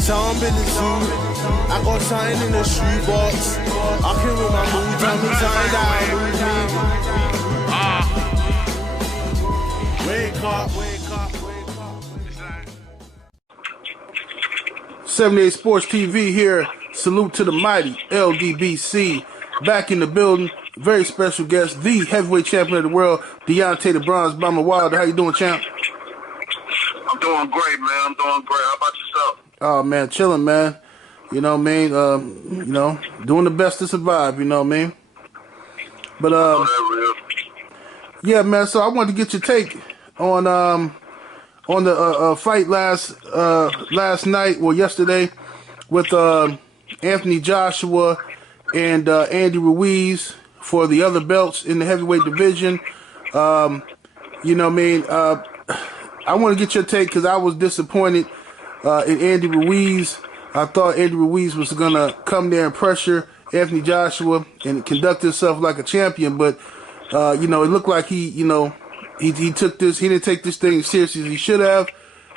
Sound in the suit, I got something in the shoebox. I came with my mood, tell me something that lose me. Wake up, wake up, wake up. 78 Sports TV here. Salute to the mighty LDBC. Back in the building. Very special guest, the heavyweight champion of the world, Deontay the Bronze Bomber Wilder. How you doing, champ? I'm doing great, man. I'm doing great. How about yourself? Oh, man, chilling, man. You know what I mean? Doing the best to survive, you know what I mean? But, yeah, man, so I wanted to get your take on the fight last night, or yesterday, with Anthony Joshua and Andy Ruiz for the other belts in the heavyweight division. You know what I mean? I want to get your take because I was disappointed in Andy Ruiz. I thought Andy Ruiz was going to come there and pressure Anthony Joshua and conduct himself like a champion, but it looked like he took this. He didn't take this thing as seriously as he should have.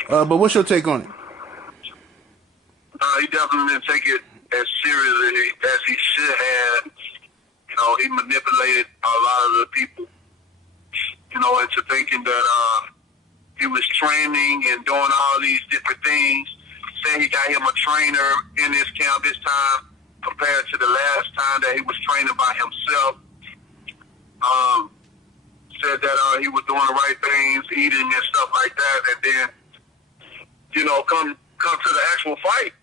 But what's your take on it? He definitely didn't take it as seriously as he should have. He manipulated a lot of the people, into thinking that he was training and doing all these different things. Saying he got him a trainer in his camp this time compared to the last time that he was training by himself. Said that he was doing the right things, eating and stuff like that, and then, come to the actual fight.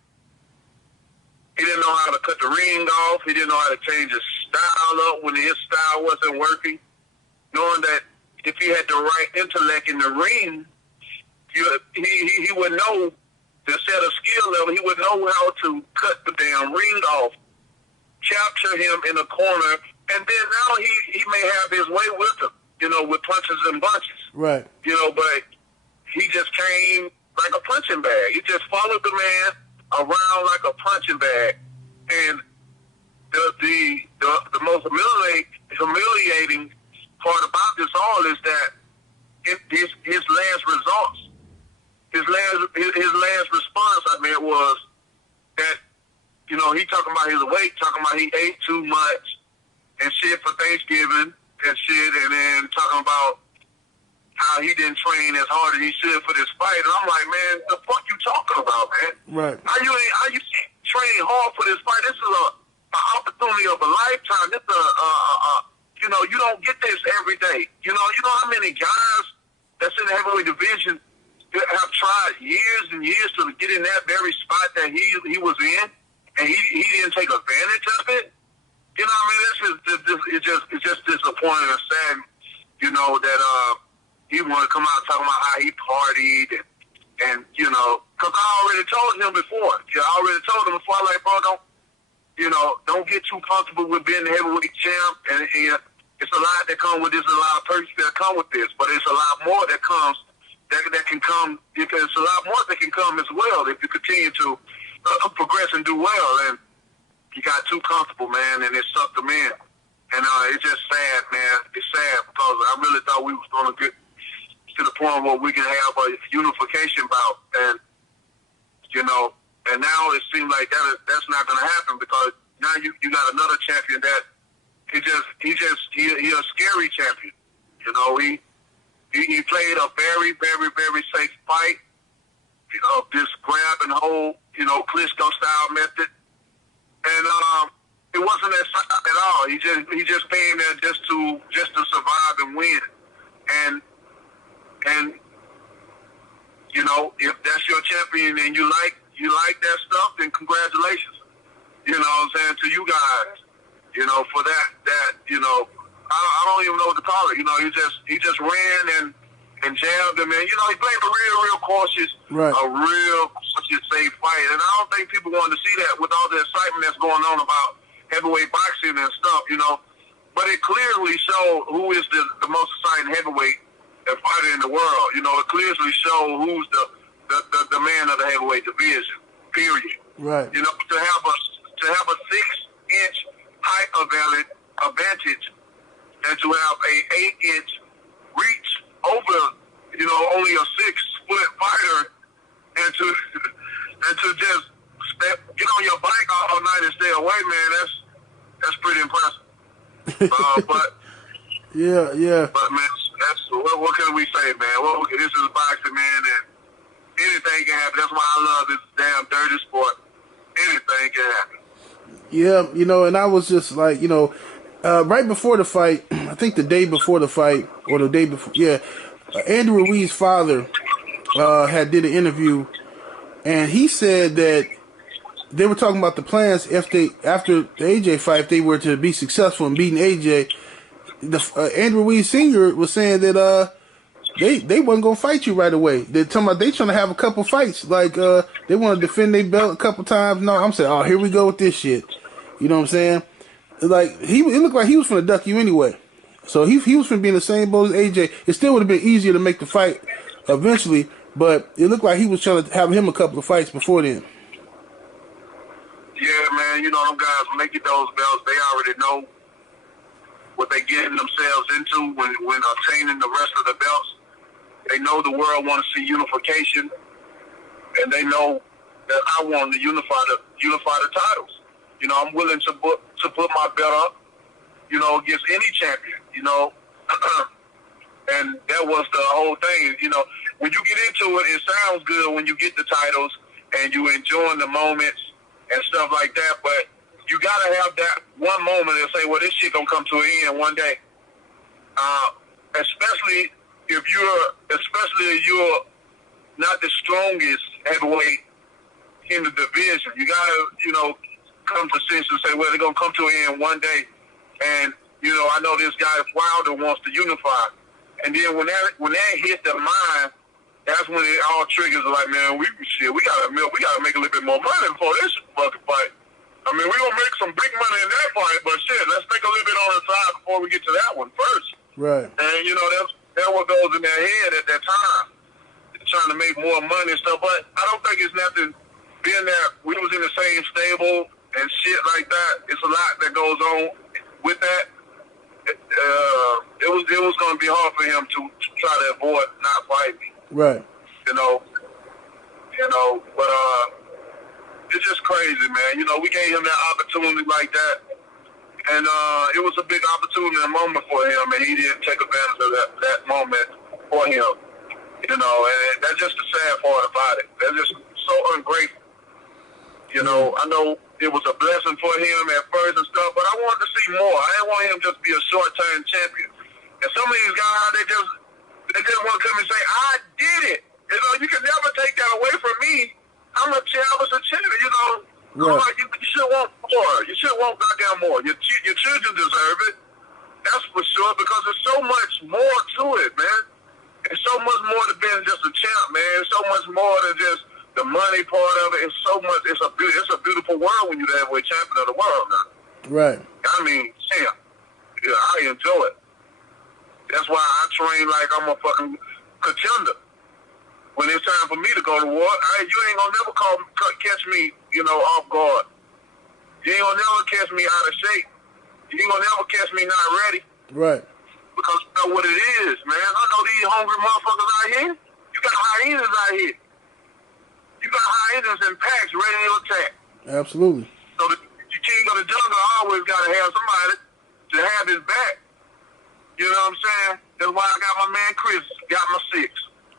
He didn't know how to cut the ring off. He didn't know how to change his style up when his style wasn't working. Knowing that if he had the right intellect in the ring, he would know the set of skill level. He would know how to cut the damn ring off, capture him in a corner, and then now he may have his way with him, with punches and bunches. Right. But he just came like a punching bag. He just followed the man around like a punching bag. And the most humiliating part about this all is that his last results, his last response, was that, he talking about his weight, talking about he ate too much and shit for Thanksgiving and shit, and then talking about how he didn't train as hard as he should for this fight. And I'm like, man, the fuck you talking about, man? Right. How you train hard for this fight? This is an opportunity of a lifetime. This you don't get this every day. You know how many guys that's in the heavyweight division have tried years and years to get in that very spot that he was in, and he didn't take advantage of it. It's just disappointing and sad. That he want to come out talking about how he partied and because I already told him before. I'm like, bro, don't get too comfortable with being the heavyweight champ, and it's a lot that comes with this, a lot of perks that come with this, but it's a lot more that comes. That can come. It's a lot more that can come as well if you continue to progress and do well. And he got too comfortable, man, and it sucked him in. And it's just sad, man. It's sad because I really thought we was going to get to the point where we can have a unification bout, and and now it seems like that's not going to happen because now you got another champion that he's a scary champion. He played a very, very, very safe fight. This grab and hold, Klitschko style method, and it wasn't at all. He just came there just to survive and win, and if that's your champion and you like that stuff, then congratulations. You know what I'm saying, to you guys. For that I don't even know what to call it. He just ran and jabbed him, and he played a real cautious, right. A real cautious, safe fight. And I don't think people wanted to see that with all the excitement that's going on about heavyweight boxing and stuff. But it clearly showed who is the most exciting heavyweight fighter in the world. It clearly showed who's the man of the heavyweight division. Period. Right. To have a 6-inch height advantage and to have a 8-inch reach over, only a 6-foot fighter, and to and to just get on your bike all night and stay away, man, that's pretty impressive. But yeah. But man, that's what can we say, man? This is boxing, man, and anything can happen. That's why I love this damn dirty sport. Anything can happen. Yeah, and I was just like, right before the fight, I think the day before the fight, or the day before, Andy Ruiz's father did an interview, and he said that they were talking about the plans after the AJ fight, if they were to be successful in beating AJ. Andy Ruiz Sr. was saying that they wasn't gonna fight you right away. They're talking about they trying to have a couple fights, like they want to defend their belt a couple times. No, I'm saying, oh, here we go with this shit. You know what I'm saying? Like it looked like he was finna duck you anyway. So he was finna be in the same boat as AJ. It still would have been easier to make the fight eventually, but it looked like he was trying to have him a couple of fights before then. Yeah, man. Them guys, when they get those belts, they already know what they getting themselves into when obtaining the rest of the belts. They know the world wants to see unification, and they know that I want to unify the titles. I'm willing to put my belt up, against any champion, and that was the whole thing. When you get into it, it sounds good when you get the titles and you enjoying the moments and stuff like that, but you gotta have that one moment and say, well, this shit gonna come to an end one day. Especially if you're not the strongest heavyweight in the division. You gotta, come to sense and say, well, they're gonna come to an end one day. And, I know this guy Wilder wants to unify. And then when that hit the mind, that's when it all triggers. Like, man, we gotta make a little bit more money before this fucking fight. I mean, we're going to make some big money in that fight, but shit, let's make a little bit on the side before we get to that one first. Right. And, that's what goes in their head at that time. They're trying to make more money and stuff, but I don't think it's nothing being that we was in the same stable and shit like that. It's a lot that goes on with that. It was going to be hard for him to try to avoid not fighting. Right. But, it's just crazy, man. We gave him that opportunity like that, and it was a big opportunity, a moment for him, and he didn't take advantage of that moment for him. And that's just the sad part about it. They're just so ungrateful. I know it was a blessing for him at first and stuff, but I wanted to see more. I didn't want him just to be a short-term champion. And some of these guys, they just want to come and say, I did it. You can never take that away from me. I was a champion, Right. You should want more. You should want goddamn more. Your children deserve it. That's for sure, because there's so much more to it, man. It's so much more than being just a champ, man. It's so much more than just the money part of it. It's so much. It's a beautiful world when you're the heavyweight champion of the world now. Right. I mean, champ. Yeah, I enjoy it. That's why I train like I'm a fucking contender. When it's time for me to go to war, you ain't gonna never catch me, off guard. You ain't gonna never catch me out of shape. You ain't gonna never catch me not ready. Right. Because you know what it is, man. I know these hungry motherfuckers out here. You got hyenas out here. You got hyenas in packs ready to attack. Absolutely. So the king of the jungle always gotta have somebody to have his back. You know what I'm saying? That's why I got my man Chris, got my 6.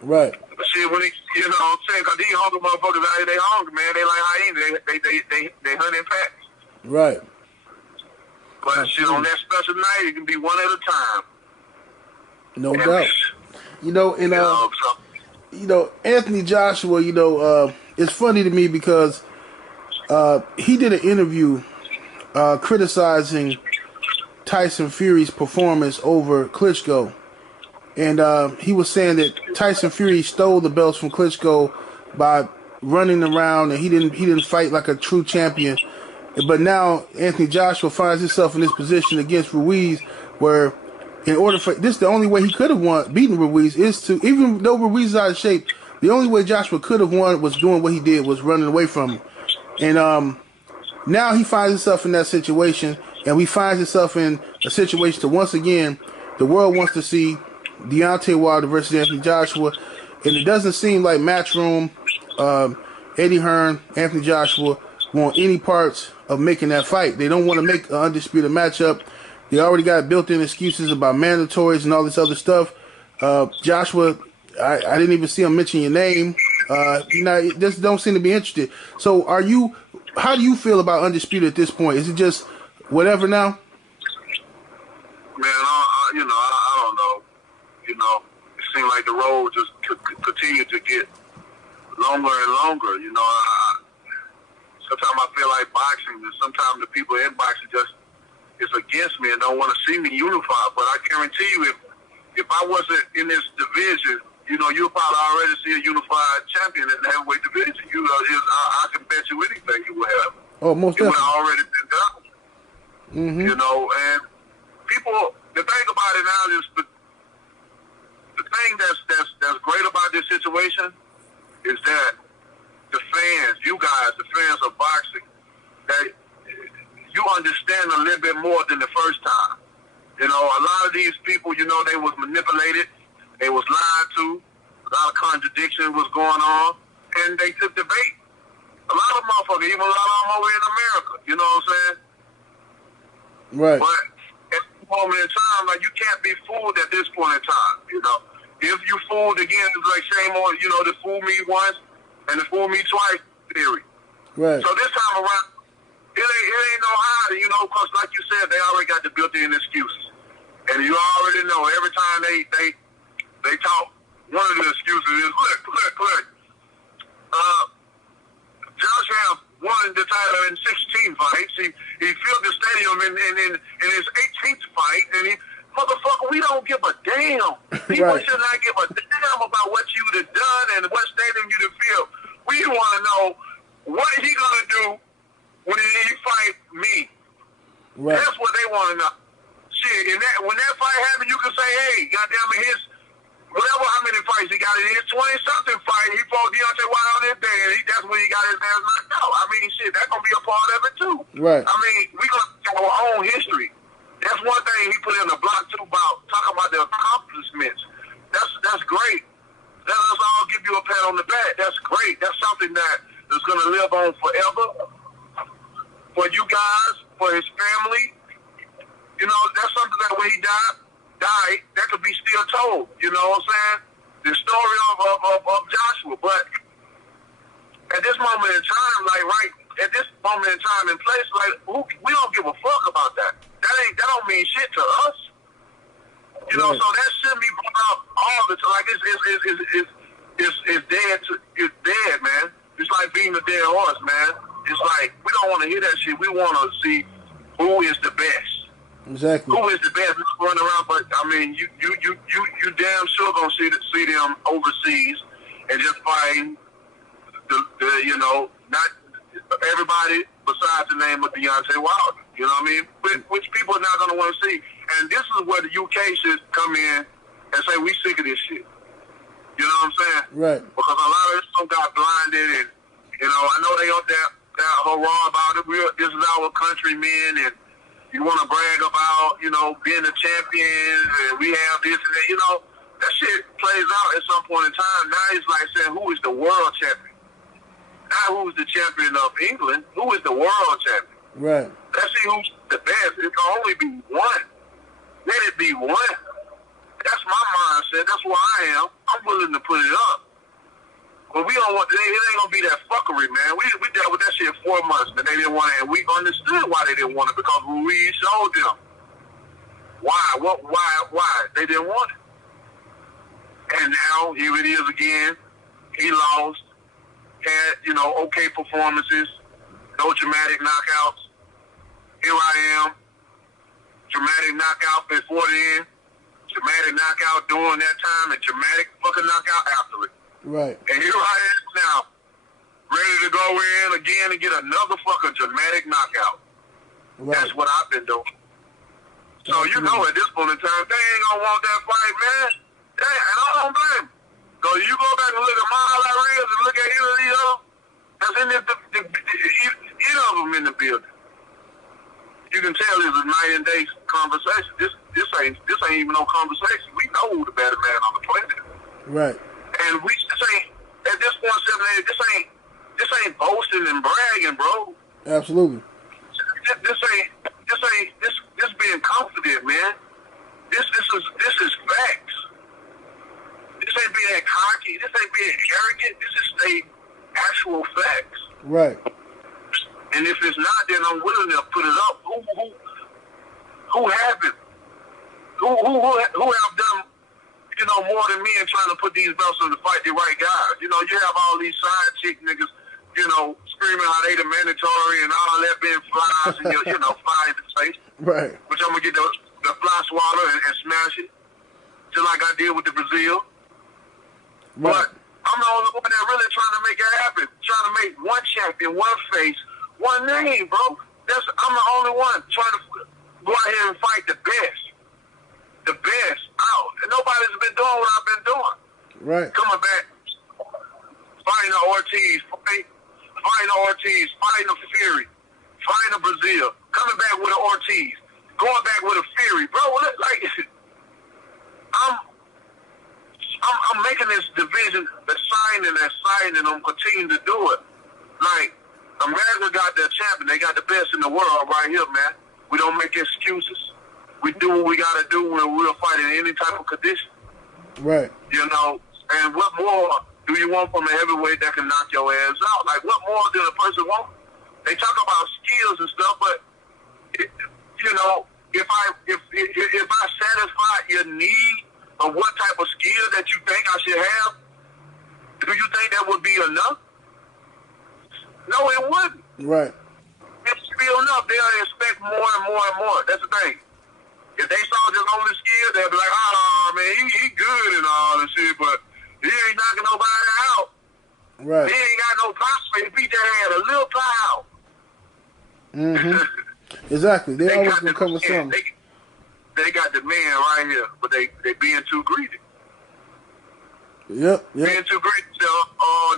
Right. But shit, when you know what I'm saying, because these hungry motherfuckers out here, they hungry, man. They like hyenas. They hunt in packs. Right. But shit, on that special night, it can be one at a time. No doubt. Anthony Joshua, it's funny to me because he did an interview criticizing Tyson Fury's performance over Klitschko. And he was saying that Tyson Fury stole the belts from Klitschko by running around, and he didn't fight like a true champion. But now Anthony Joshua finds himself in this position against Ruiz, where in order for this, the only way he could have beaten Ruiz is to, even though Ruiz is out of shape, the only way Joshua could have won was doing what he did, was running away from him. And now he finds himself in that situation, and he finds himself in a situation to, once again, the world wants to see Deontay Wilder versus Anthony Joshua, and it doesn't seem like Matchroom, Eddie Hearn, Anthony Joshua want any parts of making that fight. They don't want to make an undisputed matchup. They already got built-in excuses about mandatories and all this other stuff. Joshua, I didn't even see him mention your name. Just don't seem to be interested. So how do you feel about undisputed at this point? Is it just whatever now? Man, I don't know. It seems like the road just continue to get longer and longer. Sometimes I feel like boxing, and sometimes the people in boxing just is against me and don't want to see me unified. But I guarantee you, if I wasn't in this division, you'll probably already see a unified champion in the heavyweight division. I can bet you anything you will have. Oh, most definitely. It would have already been done. Mm-hmm. And people, the thing about it now is the thing that's great about this situation is that the fans, you guys, the fans of boxing, that you understand a little bit more than the first time. A lot of these people, they was manipulated, they was lied to, a lot of contradiction was going on, and they took the bait. A lot of motherfuckers, even a lot of them over in America, you know what I'm saying? Right. But at this moment in time, like, you can't be fooled at this point in time, If you fooled again, it's like shame on, the fool me once and the fool me twice theory. Right. So this time around, it ain't no hiding, because like you said, they already got the built-in excuses. And you already know every time they talk, one of the excuses is, look. Josh Ham won the title in 16 fights. He filled the stadium in his 18th fight, and motherfucker, we don't give a damn. People Right. should not give a damn about what you'd have done and what stadium you'd have filled. We want to know what he gonna do when he fight me. Right. That's what they want to know. Shit, when that fight happened, you can say, hey, goddamn it, how many fights he got in his 20-something fight, he fought Deontay Wilder on his day, and that's when he got his ass knocked out. I mean, shit, that's going to be a part of it, too. Right. I mean, we going to have our own history. That's one thing he put in the block, too, about talking about the accomplishments. That's great. Let us all give you a pat on the back. That's great. That's something that is going to live on forever for you guys, for his family. That's something that when he died, that could be still told. You know what I'm saying? The story of Joshua. But at this moment in time, at this moment in time and place, we don't give a fuck about that. That don't mean shit to us. So that shouldn't be brought up all the time. Like it's dead. It's dead, man. It's like beating a dead horse, man. It's like we don't want to hear that shit. We want to see who is the best. Exactly. Who is the best running around? But I mean, you damn sure gonna see them overseas and just fighting not everybody besides the name of Deontay Wilder. You know what I mean? Which people are not gonna want to see. And this is where the UK should come in and say we sick of this shit. You know what I'm saying? Right. Because a lot of them got blinded, and I know they up that hurrah about it. This is our countrymen, and you want to brag about, being a champion, and we have this and that, that shit plays out at some point in time. Now it's like saying, who is the world champion? Not who's the champion of England, who is the world champion? Right. Let's see who's the best. It can only be one. Let it be one. That's my mindset. That's where I am. I'm willing to put it up. But we don't want, it ain't going to be that fuckery, man. We dealt with that shit 4 months, and they didn't want it, and we understood why they didn't want it, because we showed them. Why? Why? They didn't want it. And now, here it is again. He lost. Had, okay performances. No dramatic knockouts. Here I am. Dramatic knockout before the end. Dramatic knockout during that time, and dramatic fucking knockout after it. Right. And here I am now, ready to go in again and get another fucking dramatic knockout. Right. That's what I've been doing. So at this point in time, they ain't gonna want that fight, man. And I don't blame them. So you go back and look at Miles Arias and look at either of these others that's in either of them in the building. You can tell it's a night and day conversation. This ain't even no conversation. We know who the better man on the planet is. Right. And we just ain't, at this point, 7-8, this ain't This ain't boasting and bragging, bro. Absolutely. This being confident, man. This is facts. This ain't being cocky. This ain't being arrogant. This is stating actual facts. Right. And if it's not, then I'm willing to put it up. Who haven't? Who have done, you know, more than me in trying to put these belts on to fight the right guys? You know, you have all these side chick niggas, you know, screaming how they the mandatory and all that being flies and you know, fly in the face. Right. Which I'm gonna get the fly swatter and smash it, just like I did with the Brazil. Right. But I'm the only one that really trying to make it happen. Trying to make one champion, one face, one name, bro. I'm the only one trying to go out here and fight the best. The best out. And nobody's been doing what I've been doing. Right. Coming back, fighting the Ortiz, fighting the Fury, fighting the Brazil, coming back with an Ortiz, going back with a Fury. Bro, like, I'm making this division the sign, and I'm continuing to do it. Like, America got their champion. They got the best in the world right here, man. We don't make excuses. We do what we got to do when we're fighting in any type of condition. Right. You know, and what more do you want from a heavyweight that can knock your ass out? Like, what more does a person want? They talk about skills and stuff, but, you know, if I satisfy your need of what type of skill that you think I should have, do you think that would be enough? No, it wouldn't. Right. If it's still enough, they'll expect more and more and more. That's the thing. If they saw just only skill, they'll be like, oh, man, he good and all this shit, but he ain't knocking nobody out. Right. He ain't got no power. If he just had a little power. Mm-hmm. Exactly. They always gonna come with something. They got the man right here, but they being too greedy. Yep. Being too greedy, so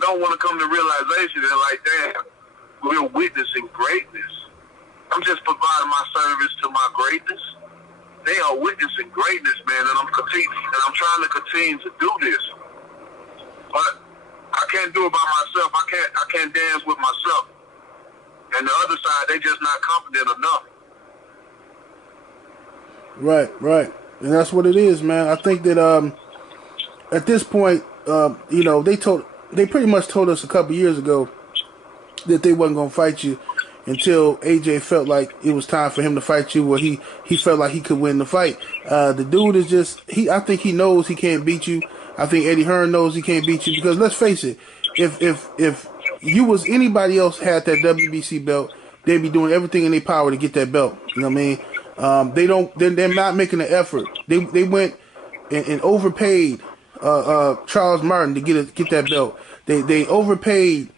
don't want to come to realization and like, damn, we're witnessing greatness. I'm just providing my service to my greatness. They are witnessing greatness, man, and I'm trying to continue to do this. But I can't do it by myself. I can't dance with myself. And the other side, they just not confident enough. Right. And that's what it is, man. I think that at this point, you know, they pretty much told us a couple years ago that they wasn't gonna fight you until AJ felt like it was time for him to fight you, or he felt like he could win the fight. The dude is just I think he knows he can't beat you. I think Eddie Hearn knows he can't beat you, because let's face it, if you was anybody else had that WBC belt, they'd be doing everything in their power to get that belt. You know what I mean? They're not making an effort. They went and overpaid Charles Martin to get that belt. They overpaid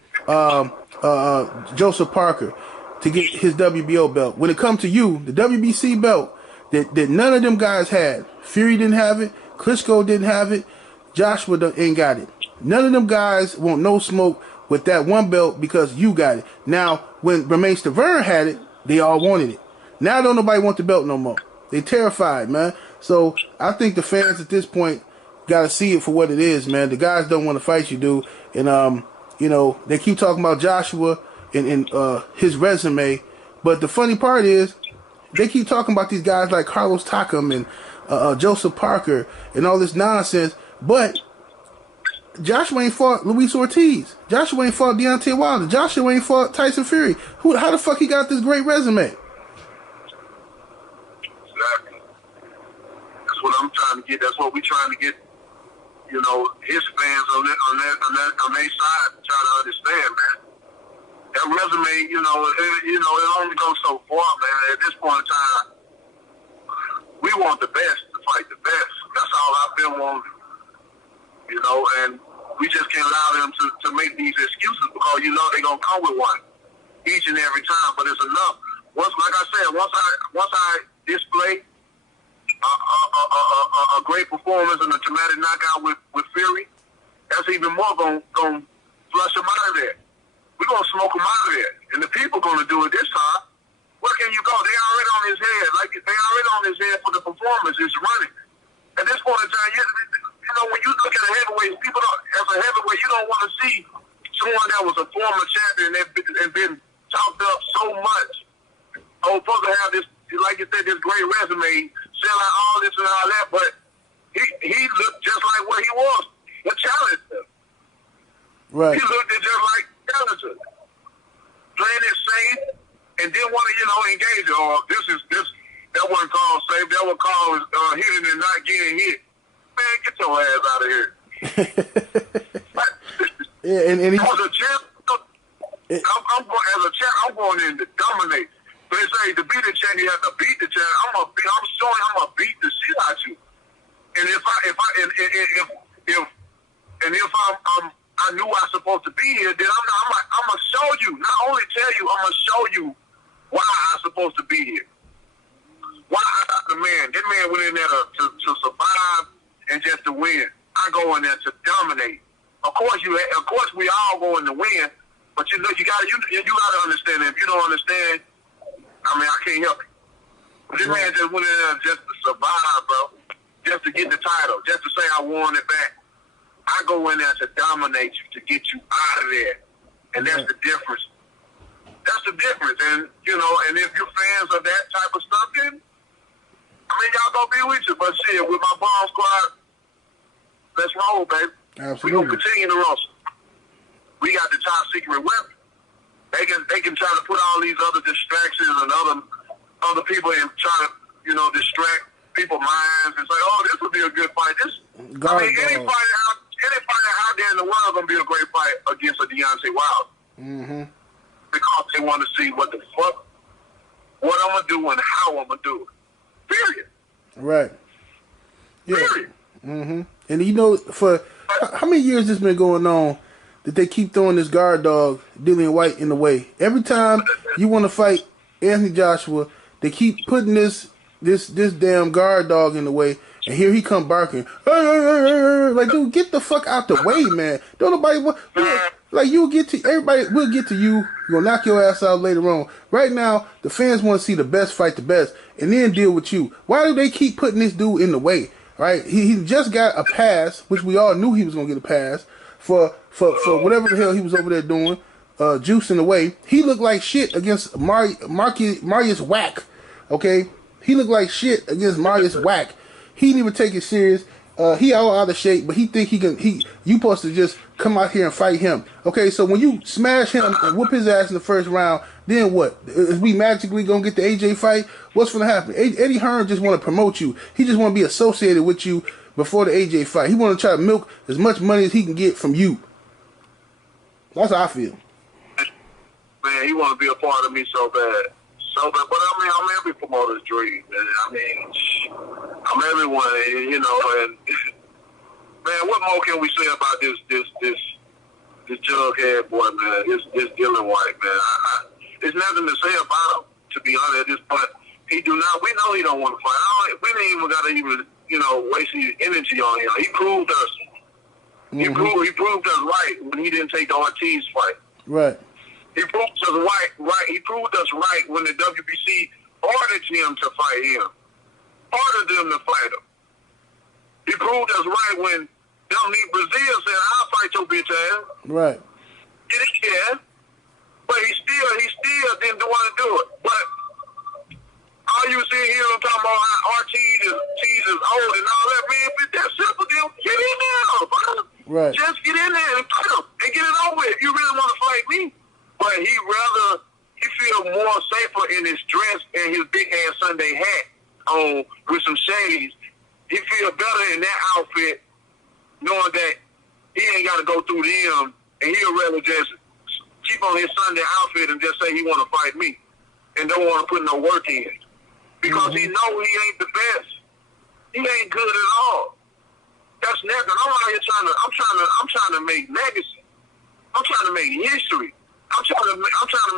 Joseph Parker to get his WBO belt. When it comes to you, the WBC belt that none of them guys had. Fury didn't have it. Klitschko didn't have it. Joshua ain't got it. None of them guys want no smoke with that one belt because you got it. Now, when Romain Stavern had it, they all wanted it. Now don't nobody want the belt no more. They terrified, man. So I think the fans at this point got to see it for what it is, man. The guys don't want to fight you, dude. And, you know, they keep talking about Joshua and his resume. But the funny part is they keep talking about these guys like Carlos Takam and Joseph Parker and all this nonsense. But Joshua ain't fought Luis Ortiz. Joshua ain't fought Deontay Wilder. Joshua ain't fought Tyson Fury. How the fuck he got this great resume? Exactly. That's what I'm trying to get. That's what we're trying to get. You know, his fans on their side try to understand, man. That resume, you know, it only goes so far, man. At this point in time, we want the best to fight the best. That's all I've been wanting. You know, and we just can't allow them to make these excuses, because you know they're gonna come with one each and every time. But it's enough. Like I said, once I display a great performance and a dramatic knockout with Fury, that's even more gonna flush them out of there. We're gonna smoke them out of there, and the people gonna do it this time. Where can you go? They already on his head. Like, they already on his head for the performance. It's running. At this point in time, you know, when you look at a heavyweight, people don't, as a heavyweight, you don't want to see someone that was a former champion and been talked up so much. Oh, supposed to have this, like you said, this great resume, selling all this and all that, but he looked just like what he was, a challenger. Right. He looked just like a challenger. Playing it safe and didn't want to, engage it. Or that wasn't called safe. That was called hitting and not getting hit. Man, get your ass out of here. Yeah, and he, as a champ, I'm going in to dominate. But they say to beat the champ, you have to beat the champ. I'm showing I'm gonna beat the shit out you. And if I knew I was supposed to be here, then I'm gonna show you. Not only tell you, I'm gonna show you why I'm supposed to be here. Why the man? That man went in there to survive and just to win. I go in there to dominate. Of course we all go in to win, but you gotta understand. If you don't understand, I can't help it. This man just went in there just to survive, bro. Just to get the title, just to say I won it back. I go in there to dominate you, to get you out of there. And that's the difference. That's the difference. And, and if you're fans of that type of stuff, then, y'all gonna be with you. But shit, with my bomb squad, let's roll, baby. Absolutely. We gonna continue to roll. We got the top secret weapon. They can try to put all these other distractions and other people and try to, distract people's minds and say, oh, this would be a good fight. Any fighter out there in the world gonna be a great fight against a Deontay Wilder. Mm-hmm. Because they want to see what the fuck, what I'm gonna do and how I'm gonna do it. Period. Right. Yeah. Period. Mm-hmm. And for how many years this been going on that they keep throwing this guard dog, Dillian White, in the way? Every time you want to fight Anthony Joshua, they keep putting this damn guard dog in the way, and here he come barking. Like, dude, get the fuck out the way, man. Don't nobody want. Like, everybody will get to you. You're gonna knock your ass out later on. Right now, the fans want to see the best fight the best, and then deal with you. Why do they keep putting this dude in the way? Right? He just got a pass, which we all knew he was gonna get a pass for whatever the hell he was over there doing, juicing away. He looked like shit against Marius Wack. Okay, he looked like shit against Marius Wack. He didn't even take it serious. He all out of shape, but he think he can. You supposed to just come out here and fight him. Okay, so when you smash him and whoop his ass in the first round, then what? Is we magically gonna get the AJ fight? What's gonna happen? Eddie Hearn just want to promote you. He just want to be associated with you before the AJ fight. He want to try to milk as much money as he can get from you. That's how I feel. Man, he want to be a part of me so bad. So bad. But I'm every promoter's dream, man. I'm everyone, and man, what more can we say about this jughead boy, man? This Dillian White, man. There's nothing to say about him, to be honest. At this point, we know he don't want to fight. We didn't even gotta waste his energy on him. He proved us. Mm-hmm. He proved us right when he didn't take the Ortiz fight. Right. He proved us right. He proved us right when the WBC ordered him to fight him. Ordered them to fight him. He proved us right when Brazil said, I'll fight your bitch ass. Right. He didn't care. But he still didn't want to do it. But all you see here, I'm talking about how Ortiz is old and all that, man, if it's that simple, then get in there, bro. Right. Just get in there and fight him and get it over with. If you really want to fight me. But he feel more safer in his dress and his big ass Sunday hat on with some shades. He feel better in that outfit knowing that he ain't got to go through them, and he'll rather just keep on his Sunday outfit and just say he want to fight me and don't want to put no work in because he know he ain't the best. He ain't good at all. That's nothing. I'm out here I'm trying to make legacy. I'm trying to make history. I'm trying to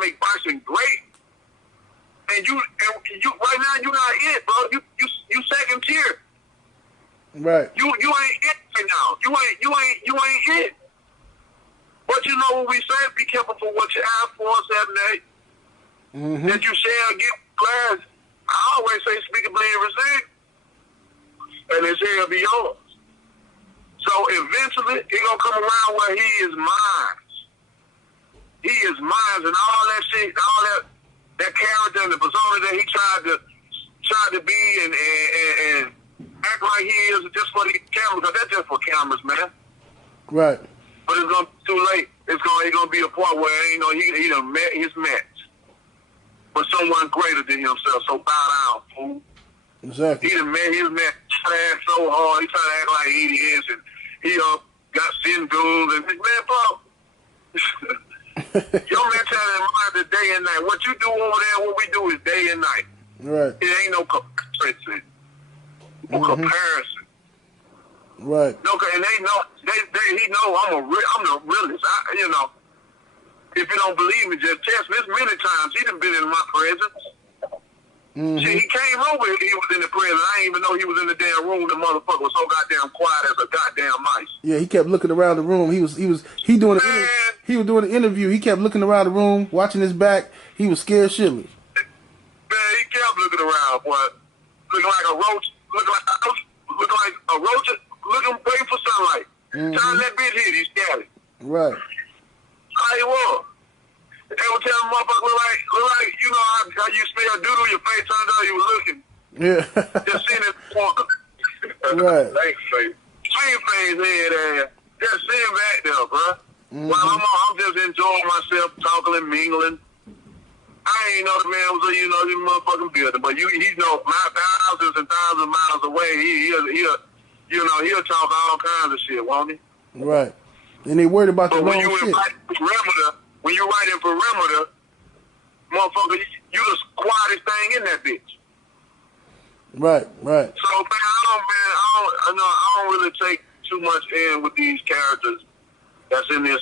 make boxing great. And you right now you're not it, bro. You second tier. Right. You ain't it right now. You ain't it. But you know what we say? Be careful for what you ask for, 7-8. Mm-hmm. That you shall get glass. I always say speak and believe receive. And it shall be yours. So eventually it gonna come around where he is mine. he is mine and all that shit, all that character and the persona that he tried to be and act like he is just for the cameras, because that's just for cameras, man. Right. But it's gonna be too late. It's gonna be a part where he done met his match. But someone greater than himself, so bow down, fool. Exactly. He done met his match, trying to act so hard, he trying to act like he is, and he got sin goons, and man, bro. Your mentality and mine is day and night. What you do over there, what we do is day and night. Right. It ain't no comparison. No comparison. Right. No, and he know I'm the realest. If you don't believe me, just test me. There's many times he done been in my presence. See, he came over here, he was in the prison. I didn't even know he was in the damn room. The motherfucker was so goddamn quiet as a goddamn mice. Yeah, he kept looking around the room. He was doing an interview. He kept looking around the room, watching his back. He was scared shitless. Man, he kept looking around, boy. Looking like a roach, waiting for sunlight. Time that bitch hit, he scattered. Right. How he was. They were telling motherfuckers look like how you smell doodle, your face turned out, you was looking. Yeah. Just seeing it walking. Right. Same face head ass. Just sitting back there, bro. While I'm just enjoying myself, talking and mingling. I ain't know the man was this motherfucking building, but he's thousands and thousands of miles away. He'll talk all kinds of shit, won't he? Right. And they worried about the wrong shit. When you write in perimeter, motherfucker, you the quietest thing in that bitch. Right. So I don't really take too much in with these characters that's in this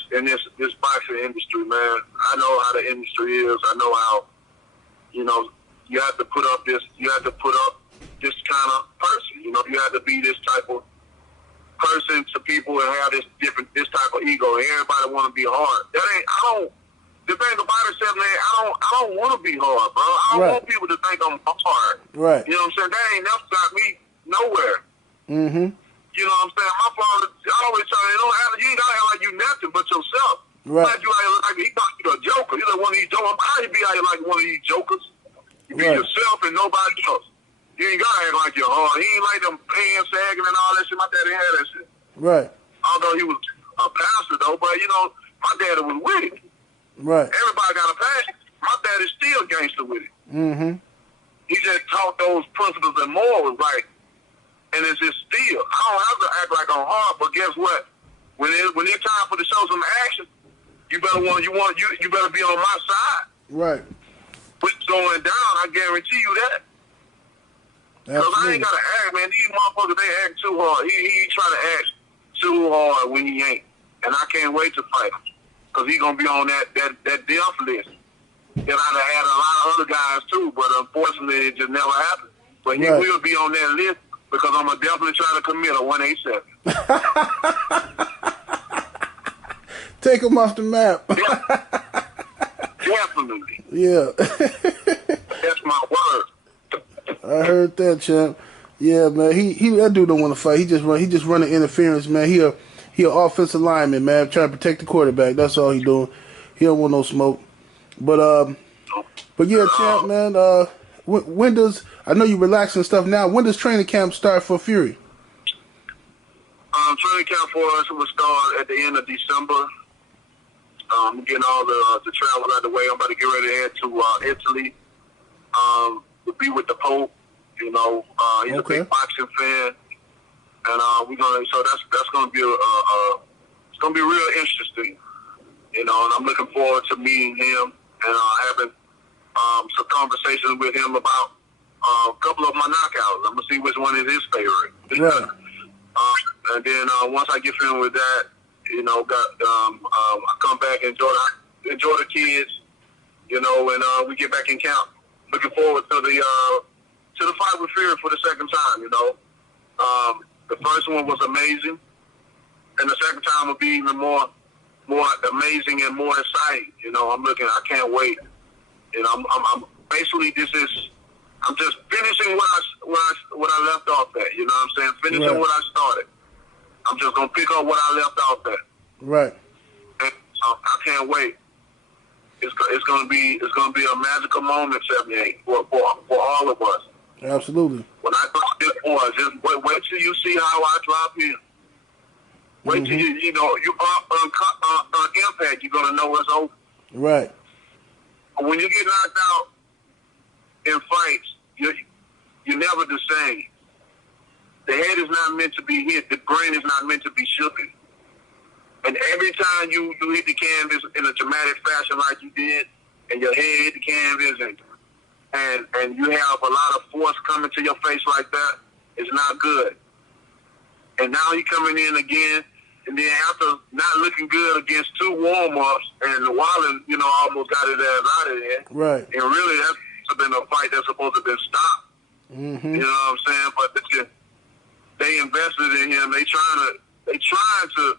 boxing industry, man. I know how the industry is. I know how you have to put up this kind of person. You have to be this type of person to people and have this type of ego. Everybody want to be hard. The thing about it, man, I don't want to be hard, bro. I don't want people to think I'm hard. Right. You know what I'm saying? That ain't never got me nowhere. You know what I'm saying? My father always tell me, you ain't gotta act like you nothing but yourself. Right. Like he thought you a joker. He's like one of these jokers. How you be out here like one of these jokers? You be yourself and nobody else. You ain't gotta act like you're hard. He ain't like them pants sagging and all that shit. My daddy had that shit. Right. Although he was a pastor though, but my daddy was with it. Right. Everybody got a passion. My daddy's still gangster with it. He just taught those principles and morals, like, and it's just still. I don't have to act like I'm hard, but guess what? When it's time for to show some action, you better be on my side. Right. What's going down? I guarantee you that. Because I ain't gotta act, man. These motherfuckers, they act too hard. He try to act too hard when he ain't, and I can't wait to fight him. Because he's going to be on that death list. And I'd have had a lot of other guys too, but unfortunately it just never happened. But he will be on that list because I'm going to definitely try to commit a 187. Take him off the map. Yeah. Definitely. Yeah. That's my word. I heard that, champ. Yeah, man. That dude don't want to fight. He just running interference, man. He an offensive lineman, man, trying to protect the quarterback. That's all he doing. He don't want no smoke. But yeah, champ, man. When does, I know you relaxing stuff now. When does training camp start for Fury? Training camp for us will start at the end of December. Getting all the travel out of the way. I'm about to get ready to head to Italy. To be with the Pope. He's a big boxing fan. And we're gonna. So that's gonna be it's gonna be real interesting, and I'm looking forward to meeting him and having some conversations with him about a couple of my knockouts. I'm gonna see which one is his favorite. Right. And then once I get finished with that, I come back and enjoy the kids, and we get back in camp. Looking forward to the fight with Fury for the second time. The first one was amazing, and the second time will be even more amazing and more exciting. I can't wait. I'm basically I'm just finishing what I left off at. You know what I'm saying? Finishing what I started. I'm just gonna pick up what I left off at. Right. And I can't wait. it's gonna be a magical moment, 78, for all of us. Absolutely. When I drop this boy, just wait till you see how I drop him. Wait till you know you on impact, you're gonna know it's over. Right. When you get knocked out in fights, you're never the same. The head is not meant to be hit. The brain is not meant to be shooken. And every time you hit the canvas in a dramatic fashion like you did, and your head hit the canvas, and you have a lot of force coming to your face like that, it's not good. And now you're coming in again, and then after not looking good against 2 warm-ups, and Wilder, almost got his ass out of there. Right. And really, that's been a fight that's supposed to have been stopped. Mm-hmm. You know what I'm saying? But they invested in him. They trying to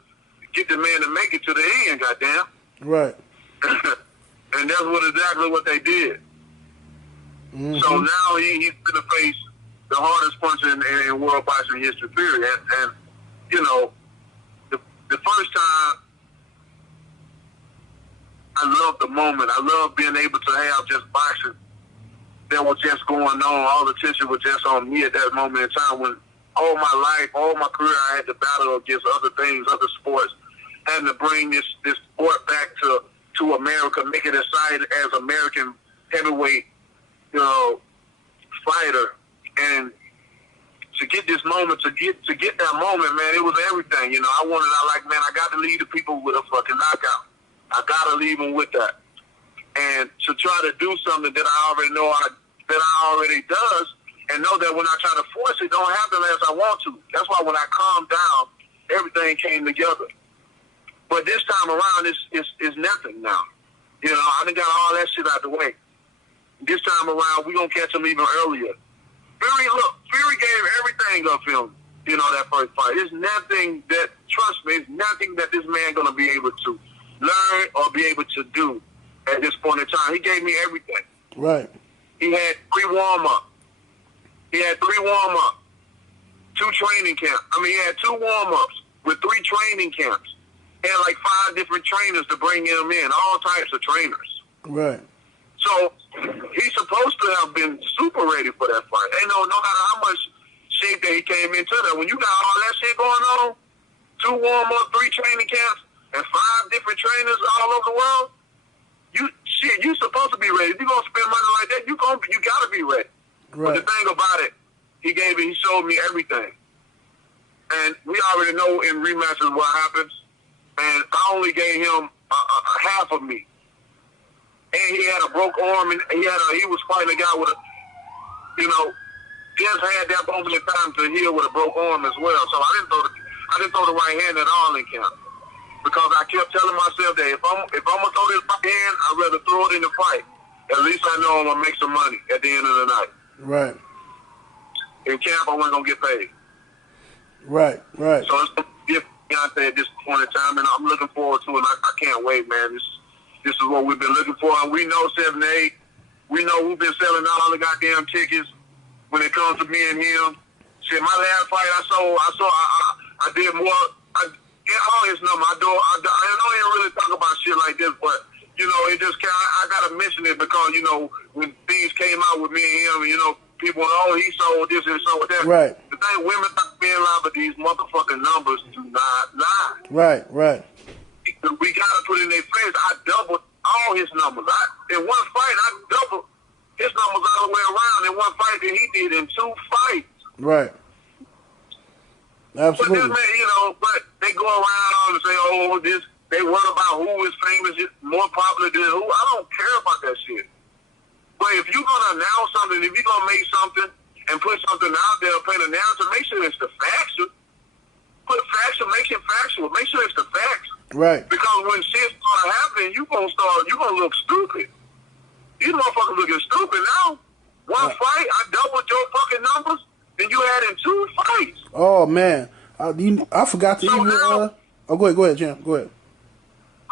get the man to make it to the end. Goddamn. Right. And that's exactly what they did. Mm-hmm. So now he's going to face the hardest punch in world boxing history. Period. And the first time, I love the moment. I love being able to have just boxing that was just going on. All the attention was just on me at that moment in time when all my life, all my career, I had to battle against other things, other sports, having to bring this sport back to America, make it exciting as American heavyweight, fighter. And to get this moment, to get that moment, man, it was everything. I got to leave the people with a fucking knockout. I got to leave them with that. And to try to do something that I already know that I already does, and know that when I try to force it, don't happen as I want to. That's why when I calmed down, everything came together. But this time around, it's nothing now. I done got all that shit out the way. This time around, we're going to catch him even earlier. Fury gave everything up him, that first fight. There's nothing that, trust me, it's nothing that this man going to be able to learn or be able to do at this point in time. He gave me everything. Right. He had 3 warm-ups. He had 3 warm-ups, 2 training camps. He had 2 warm-ups with 3 training camps. He had like 5 different trainers to bring him in, all types of trainers. Right. So he's supposed to have been super ready for that fight. No matter how much shape that he came into that, when you got all that shit going on, 2 warm-ups, 3 training camps, and 5 different trainers all over the world, you supposed to be ready. If you're going to spend money like that, you got to be ready. Right. But the thing about it, he showed me everything. And we already know in rematches what happens. And I only gave him a half of me. And he had a broke arm, and he was fighting a guy with just had that moment in time to heal with a broke arm as well. So I didn't throw the right hand at all in camp. Because I kept telling myself that if I'm gonna throw this right hand, I'd rather throw it in the fight. At least I know I'm gonna make some money at the end of the night. Right. In camp, I wasn't gonna get paid. Right. Right. So it's gonna be Deontay at this point in time, and I'm looking forward to it. I can't wait, man. This is what we've been looking for, and we know 7 8. We know we've been selling all the goddamn tickets when it comes to me and him. Shit, my last fight I did more. All his number. I don't even really talk about shit like this, but it just I gotta mention it because when things came out with me and him, people he sold this and sold that. Right. The thing women not being lying, but these motherfucking numbers do not lie. Right. Right. We gotta put in their face. I doubled all his numbers. In one fight, I doubled his numbers all the way around in one fight that he did in 2 fights. Right. Absolutely. But this man, but they go around and say, they worry about who is famous, more popular than who. I don't care about that shit. But if you're going to announce something, if you're going to make something and put something out there, paint a narrative, make sure it's the facts. Put facts, make it factual. Make sure it's the facts. Right. Because when shit start happening, you're going to look stupid. These motherfuckers looking stupid now. One fight, I doubled your fucking numbers. And you had in 2 fights. Oh man, I forgot to even. Now, go ahead, Jim. Go ahead.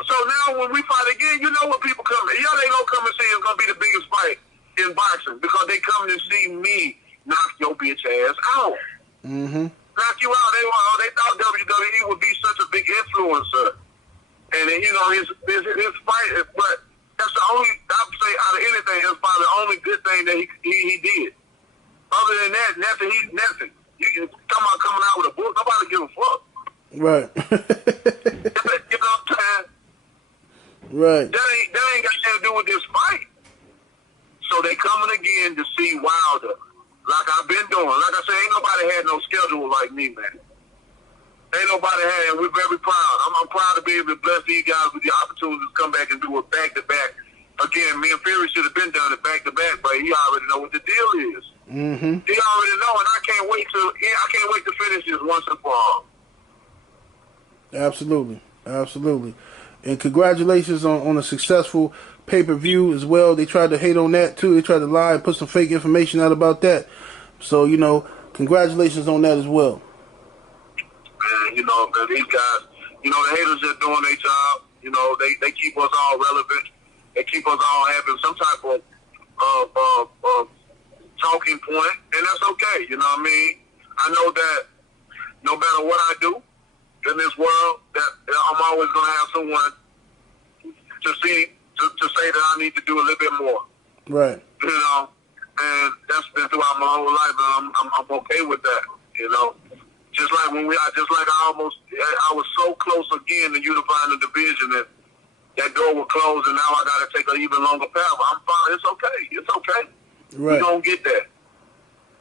So now when we fight again, when people come, they gonna come and say it's gonna be the biggest fight in boxing because they come to see me knock your bitch ass out. Mm-hmm. Knock you out. They thought WWE would be such a big influencer, and his fight. But That's the only, I would say, out of anything, that's probably the only good thing that he did. Other than that, nothing. You can come out coming out with a book, nobody give a fuck. Right. You know what I'm saying? Right. That ain't got nothing to do with this fight. So they coming again to see Wilder, like I've been doing. Like I said, ain't nobody had no schedule like me, man. Ain't nobody had, and we're very proud. I'm proud to be able to bless these guys with the opportunity to come back and do a back-to-back. Again, me and Fury should have been done it back-to-back, but he already know what the deal is. Mm-hmm. He already know, and I can't wait to finish this once and for all. Absolutely. Absolutely. And congratulations on a successful pay-per-view as well. They tried to hate on that, too. They tried to lie and put some fake information out about that. So, congratulations on that as well. Man, man, these guys, the haters are doing their job. They keep us all relevant. They keep us all having some type of talking point, and that's okay. You know what I mean? I know that no matter what I do in this world, that I'm always going to have someone to say that I need to do a little bit more. Right. And that's been throughout my whole life, and I'm okay with that. Just like I was so close again to unifying the division that door was closed, and now I got to take an even longer path. I'm fine. It's okay. It's okay. Right. We're going to get that.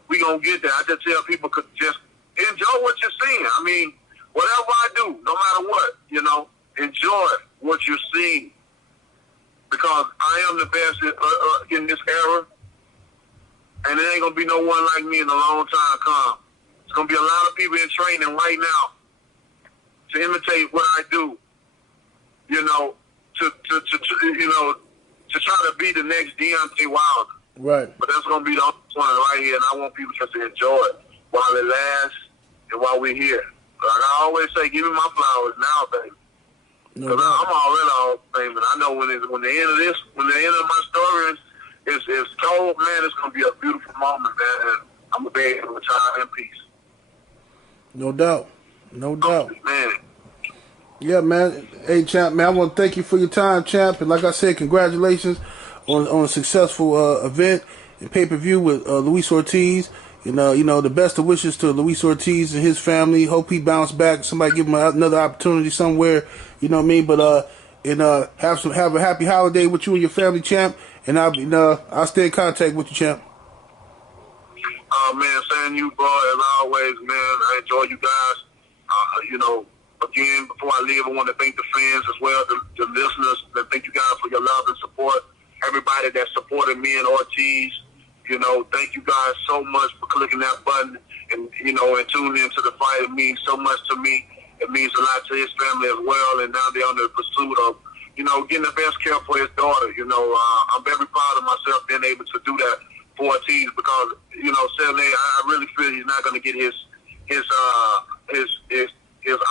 We're going to get that. I just tell people to just enjoy what you're seeing. I mean, whatever I do, no matter what, enjoy what you're seeing. Because I am the best in this era, and there ain't going to be no one like me in a long time come. There's going to be a lot of people in training right now to imitate what I do, to try to be the next Deontay Wilder. Right. But that's going to be the only one right here, and I want people just to enjoy it while it lasts and while we're here. Like I always say, give me my flowers now, baby. Because I'm already all famous. I know when the end of my story is told, man, it's going to be a beautiful moment, man. And I'm going to be able to retire in peace. No doubt. No doubt. Man. Yeah, man. Hey, champ, man, I want to thank you for your time, champ. And like I said, congratulations on a successful event and pay-per-view with Luis Ortiz. The best of wishes to Luis Ortiz and his family. Hope he bounce back. Somebody give him another opportunity somewhere. You know what I mean? But have a happy holiday with you and your family, champ. And I'll stay in contact with you, champ. Man, saying you, bro, as always, man. I enjoy you guys. Again, before I leave, I want to thank the fans as well, the listeners. Thank you guys for your love and support. Everybody that supported me and Ortiz. Thank you guys so much for clicking that button and tuning into the fight. It means so much to me. It means a lot to his family as well. And now they're on the pursuit of, getting the best care for his daughter. I'm very proud of myself being able to do that for Ortiz because, certainly I really feel he's not going to get his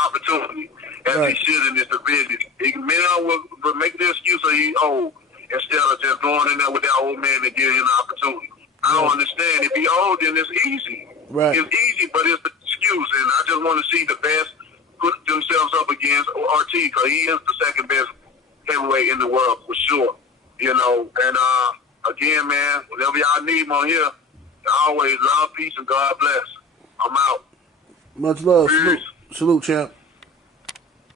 opportunity as he should in this division. Many will make the excuse that he's old instead of just going in there with that old man and giving him an opportunity. I don't understand. If he's old, then it's easy. Right. It's easy, but it's the excuse. And I just want to see the best put themselves up against Ortiz because he is the second best heavyweight in the world for sure. And again, man, whenever y'all need me on here, always love, peace, and God bless. I'm out. Much love. Salute, champ.